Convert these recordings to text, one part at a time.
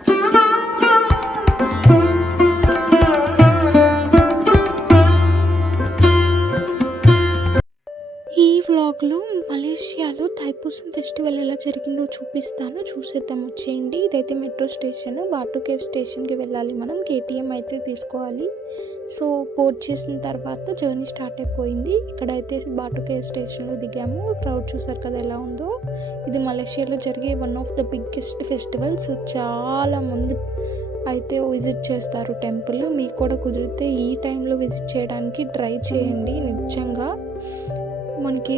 ఈ వ్లాగ్లో మలేషియాలో థైపూసం ఫెస్టివల్ ఎలా జరిగిందో చూపిస్తాను, చూసేద్దాం వచ్చేయండి. ఇదైతే మెట్రో స్టేషన్, బాటు కేవ్ స్టేషన్కి వెళ్ళాలి. మనం కేటీఎం అయితే తీసుకోవాలి. సో బోర్డ్ చేసిన తర్వాత జర్నీ స్టార్ట్ అయిపోయింది. ఇక్కడైతే బాటు కేవ్ స్టేషన్లో దిగాము. క్రౌడ్ చూసారు కదా ఎలా ఉందో. ఇది మలేషియాలో జరిగే one of the biggest festivals. చాలా మంది అయితే విజిట్ చేస్తారు టెంపుల్. మీకు కూడా కుదిరితే ఈ టైంలో విజిట్ చేయడానికి ట్రై చేయండి. నిజంగా మనకి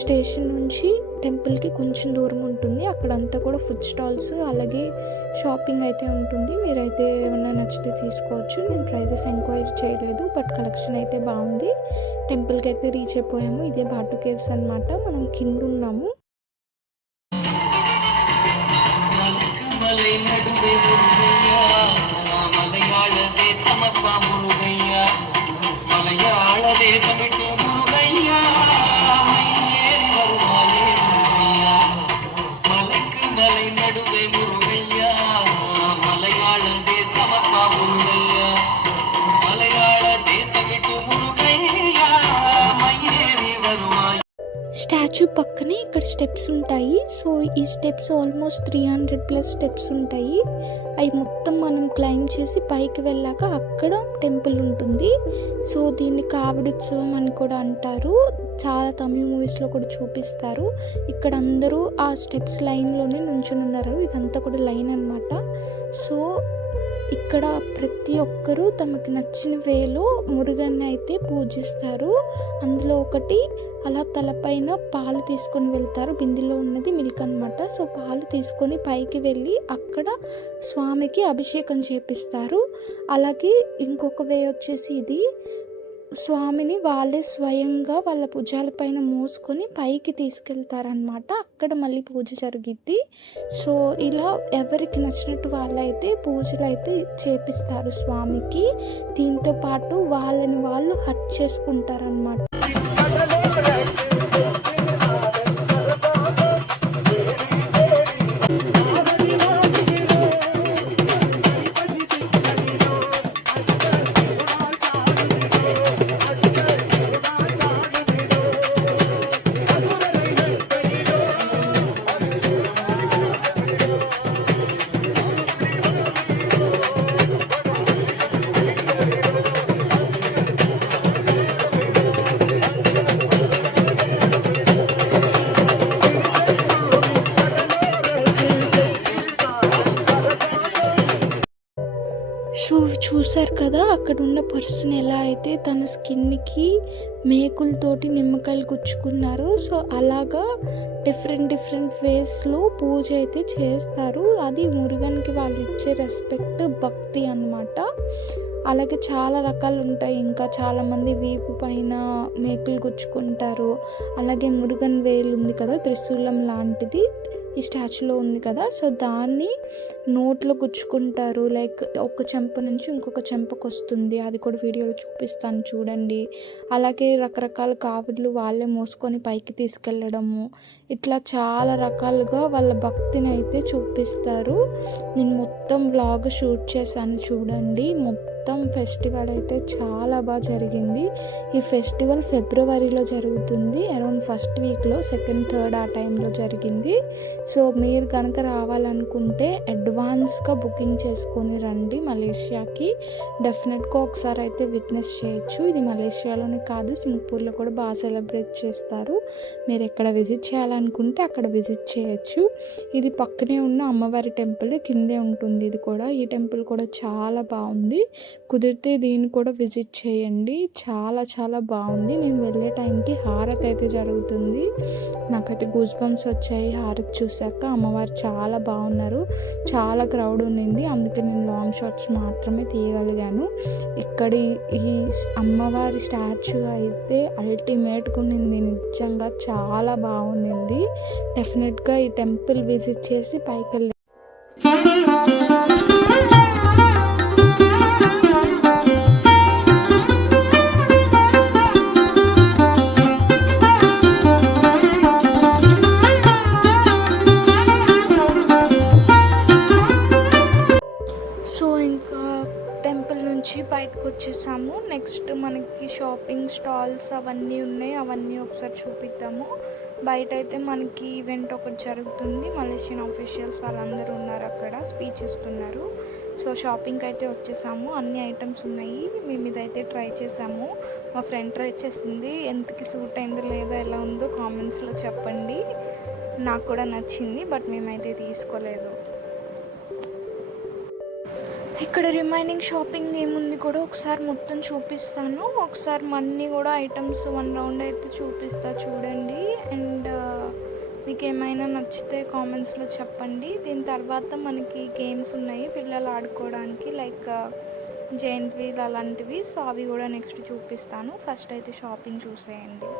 స్టేషన్ నుంచి టెంపుల్కి కొంచెం దూరం ఉంటుంది. అక్కడంతా కూడా ఫుడ్ స్టాల్స్ అలాగే షాపింగ్ అయితే ఉంటుంది. మీరైతే ఏమైనా నచ్చితే తీసుకోవచ్చు. నేను ప్రైజెస్ ఎంక్వైరీ చేయలేదు, బట్ కలెక్షన్ అయితే బాగుంది. టెంపుల్కి అయితే రీచ్ అయిపోయాము. ఇదే బాటు కేవ్స్ అనమాట. మనం కింద ఉన్నాము. స్టాచ్యూ పక్కనే ఇక్కడ స్టెప్స్ ఉంటాయి. సో ఈ స్టెప్స్ ఆల్మోస్ట్ 300+ స్టెప్స్ ఉంటాయి. అవి మొత్తం మనం క్లైంబ్ చేసి పైకి వెళ్ళాక అక్కడ టెంపుల్ ఉంటుంది. సో దీన్ని కావడి ఉత్సవం అని కూడా అంటారు. చాలా తమిళ మూవీస్లో కూడా చూపిస్తారు. ఇక్కడ అందరూ ఆ స్టెప్స్ లైన్లోనే నుంచుని ఉన్నారు. ఇదంతా కూడా లైన్ అనమాట. సో ఇక్కడ ప్రతి ఒక్కరూ తమకు నచ్చిన వేలో మురుగన్ని అయితే పూజిస్తారు. అందులో ఒకటి అలా తలపైన పాలు తీసుకొని వెళ్తారు. బిందెలో ఉన్నది మిల్క్ అనమాట. సో పాలు తీసుకొని పైకి వెళ్ళి అక్కడ స్వామికి అభిషేకం చేపిస్తారు. అలాగే ఇంకొక వే వచ్చేసి ఇది స్వామిని వాళ్ళే స్వయంగా వాళ్ళ భుజాలపైన మోసుకొని పైకి తీసుకెళ్తారనమాట. అక్కడ మళ్ళీ పూజ జరిగిద్ది. సో ఇలా ఎవరికి నచ్చినట్టు వాళ్ళైతే పూజలు అయితే చేపిస్తారు స్వామికి. దీంతో పాటు వాళ్ళని వాళ్ళు హట్ చేసుకుంటారనమాట. సో చూసారు కదా అక్కడ ఉన్న పర్సన్ ఎలా అయితే తన స్కిన్కి మేకులతోటి నిమ్మకాయలు గుచ్చుకున్నారు. సో అలాగా డిఫరెంట్ వేస్లో పూజ అయితే చేస్తారు. అది మురుగన్కి వాళ్ళు ఇచ్చే రెస్పెక్ట్, భక్తి అన్నమాట. అలాగే చాలా రకాలు ఉంటాయి. ఇంకా చాలామంది వీపు పైన మేకులు గుచ్చుకుంటారు. అలాగే మురుగన్ వేలు ఉంది కదా, త్రిశూలం లాంటిది ఈ స్టాచ్యూలో ఉంది కదా. సో దాన్ని నోట్లో గుచ్చుకుంటారు. లైక్ ఒక చెంప నుంచి ఇంకొక చెంపకు వస్తుంది. అది కూడా వీడియోలో చూపిస్తాను చూడండి. అలాగే రకరకాల కావిడ్లు వాళ్ళే మోసుకొని పైకి తీసుకెళ్ళడము, ఇట్లా చాలా రకాలుగా వాళ్ళ భక్తిని అయితే చూపిస్తారు. నేను మొత్తం వ్లాగ్ షూట్ చేశాను చూడండి. మొత్తం ఫెస్టివల్ అయితే చాలా బాగా జరిగింది. ఈ ఫెస్టివల్ ఫిబ్రవరిలో జరుగుతుంది. అరౌండ్ ఫస్ట్ వీక్లో, సెకండ్ థర్డ్ ఆ టైంలో జరిగింది. సో మీరు కనుక రావాలనుకుంటే అడ్వాన్స్గా బుకింగ్ చేసుకొని రండి మలేషియాకి. డెఫినెట్గా ఒకసారి అయితే విట్నెస్ చేయొచ్చు. ఇది మలేషియాలోనే కాదు, సింగపూర్లో కూడా బాగా సెలబ్రేట్ చేస్తారు. మీరు ఎక్కడ విజిట్ చేయాలనుకుంటే అక్కడ విజిట్ చేయొచ్చు. ఇది పక్కనే ఉన్న అమ్మవారి టెంపుల్ కిందే ఉంటుంది. ఇది కూడా, ఈ టెంపుల్ కూడా చాలా బాగుంది. కుదిరితే దీన్ని కూడా విజిట్ చేయండి. చాలా చాలా బాగుంది. నేను వెళ్ళే టైంకి హారతి అయితే జరుగుతుంది. నాకైతే గూస్ బంప్స్ వచ్చాయి హారతి చూశాక. అమ్మవారు చాలా బాగున్నారు. చాలా క్రౌడ్ ఉండింది, అందుకే నేను లాంగ్ షాట్స్ మాత్రమే తీయగలిగాను. ఇక్కడ ఈ అమ్మవారి స్టాచ్యూ అయితే అల్టిమేట్గా ఉండింది. నిజంగా చాలా బాగుండింది. డెఫినెట్గా ఈ టెంపుల్ విజిట్ చేసి పైకి వెళ్ళి నుంచి బయటకొచ్చేసాము. నెక్స్ట్ మనకి షాపింగ్ స్టాల్స్ అవన్నీ ఉన్నాయి. అవన్నీ ఒకసారి చూపిద్దాము. బయటైతే మనకి ఈవెంట్ ఒకటి జరుగుతుంది. మలేషియన్ ఆఫీషియల్స్ వాళ్ళందరూ ఉన్నారు అక్కడ. స్పీచ్ ఇస్తున్నారు. సో షాపింగ్కి అయితే వచ్చేసాము. అన్ని ఐటమ్స్ ఉన్నాయి. మేము ఇదైతే ట్రై చేసాము. మా ఫ్రెండ్ ట్రై చేసింది. ఎంతకి సూట్ అయిందో లేదా ఎలా ఉందో కామెంట్స్లో చెప్పండి. నాకు కూడా నచ్చింది. బట్ మేమైతే తీసుకోలేదు. ఇక్కడ రిమైనింగ్ షాపింగ్ ఏముంది కూడా ఒకసారి మొత్తం చూపిస్తాను. ఒకసారి మన్నీ కూడా ఐటమ్స్ 1 రౌండ్ అయితే చూపిస్తా చూడండి. అండ్ మీకు ఏమైనా నచ్చితే కామెంట్స్లో చెప్పండి. దీని తర్వాత మనకి గేమ్స్ ఉన్నాయి పిల్లలు ఆడుకోవడానికి, లైక్ జైంట్ వీల్ అలాంటివి. సో అవి కూడా నెక్స్ట్ చూపిస్తాను. ఫస్ట్ అయితే షాపింగ్ చూసేయండి.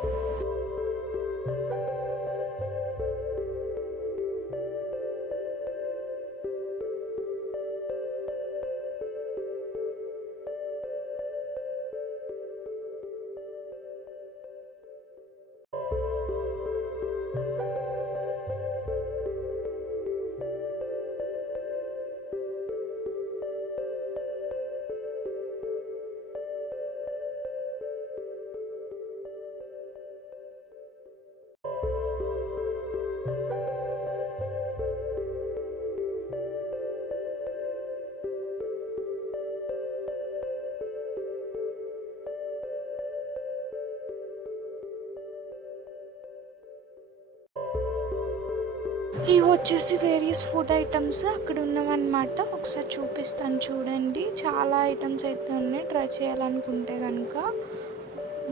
ఇవి వచ్చేసి వేరియస్ ఫుడ్ ఐటమ్స్ అక్కడ ఉన్నవన్నమాట. ఒకసారి చూపిస్తాను చూడండి. చాలా ఐటమ్స్ అయితే ఉన్నాయి. ట్రై చేయాలనుకుంటే కనుక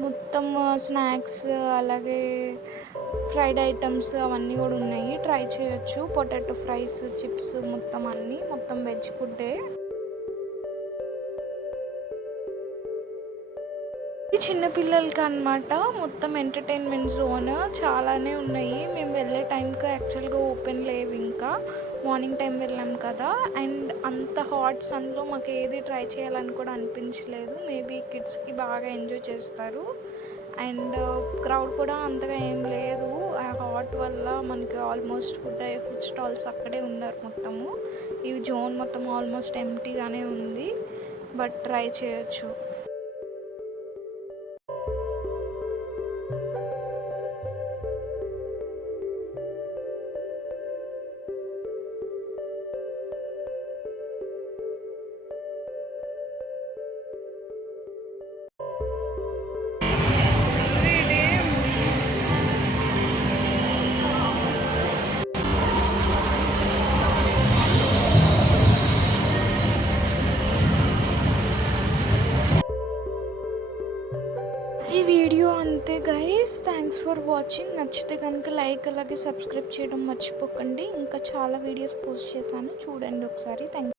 మొత్తం స్నాక్స్, అలాగే ఫ్రైడ్ ఐటమ్స్ అవన్నీ కూడా ఉన్నాయి. ట్రై చేయొచ్చు. పొటాటో ఫ్రైస్, చిప్స్ మొత్తం వెజ్ ఫుడ్డే. చిన్నపిల్లలకి అనమాట. మొత్తం ఎంటర్టైన్మెంట్ జోన్ చాలానే ఉన్నాయి. మేము వెళ్ళే టైంకి యాక్చువల్గా ఓపెన్ లేవు. ఇంకా మార్నింగ్ టైం వెళ్ళాం కదా. అండ్ అంత హాట్ సన్లో మాకు ఏది ట్రై చేయాలని కూడా అనిపించలేదు. మేబీ కిడ్స్కి బాగా ఎంజాయ్ చేస్తారు. అండ్ క్రౌడ్ కూడా అంతగా ఏం లేదు. ఆ హాట్ వల్ల మనకి ఆల్మోస్ట్ ఫుడ్ స్టాల్స్ అక్కడే ఉన్నారు మొత్తము. ఈ జోన్ మొత్తం ఆల్మోస్ట్ ఎంటీగానే ఉంది. బట్ ట్రై చేయొచ్చు. ఈ వీడియో అంతే గైస్. Thanks for watching. నచ్చితే కనుక లైక్ అలాగే సబ్స్క్రైబ్ చేయడం మర్చిపోకండి. ఇంకా చాలా వీడియోస్ పోస్ట్ చేశాను, చూడండి ఒకసారి. థ్యాంక్